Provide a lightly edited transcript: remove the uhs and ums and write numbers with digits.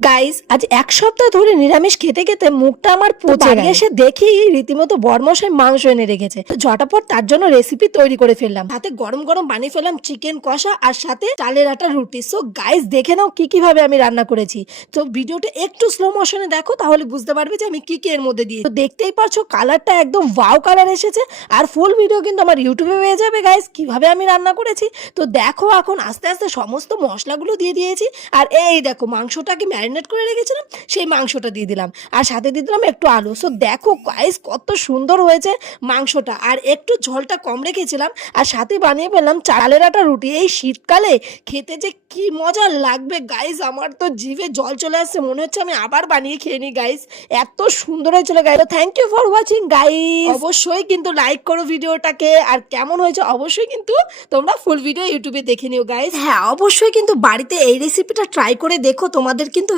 Guys, আজ এক সপ্তাহ ধরে নিরামিষ খেতে খেতে মুখটা আমার পচে গেছে। এসে দেখি রীতিমতো বরমশাই মাংস এনে রেখেছে। তো ঝটাপট তার জন্য রেসিপি তৈরি করে ফেললাম। সাথে গরম গরম বানিয়ে ফেললাম চিকেন কষা আর সাথে চালের আটা রুটি। সো গাইস, দেখে নাও কি কিভাবে আমি রান্না করেছি। তো ভিডিওটা একটু স্লো মোশনে দেখো, তাহলে বুঝতে পারবে যে আমি কি কি এর মধ্যে দিয়েছি। তো দেখতেই পারছো কালারটা একদম ওয়াও কালার এসেছে। আর ফুল ভিডিও কিন্তু আমার ইউটিউবে পেয়ে যাবে গাইস, কিভাবে আমি রান্না করেছি। তো দেখো এখন আস্তে আস্তে সমস্ত মশলাগুলো দিয়ে দিয়েছি। আর এই দেখো মাংসটাকে ম্যারিনেট করে রেখেছিলাম, সেই মাংসটা দিয়ে দিলাম। আর সাথে দিয়ে দিলাম একটু আলু। সো দেখো গাইস কত সুন্দর হয়েছে মাংসটা। আর একটু ঝোলটা কম রেখেছিলাম। আর সাথে বানিয়ে ফেললাম চালের আটা রুটি। এই শীতকালে খেতে যে কি মজা লাগবে গাইস, আমার তো জিভে জল চলে আসছে, মনে হচ্ছে আমি আবার বানিয়ে খেয়ে নিই গাইস। এত সুন্দর হয়েছিল guys. Thank you for watching guys. অবশ্যই কিন্তু লাইক করো ভিডিওটাকে। আর কেমন হয়েছে অবশ্যই কিন্তু তোমরা ফুল ভিডিও ইউটিউবে দেখে নিও গাইস। হ্যাঁ, অবশ্যই কিন্তু বাড়িতে এই রেসিপিটা ট্রাই করে দেখো, তোমাদের কিন্তু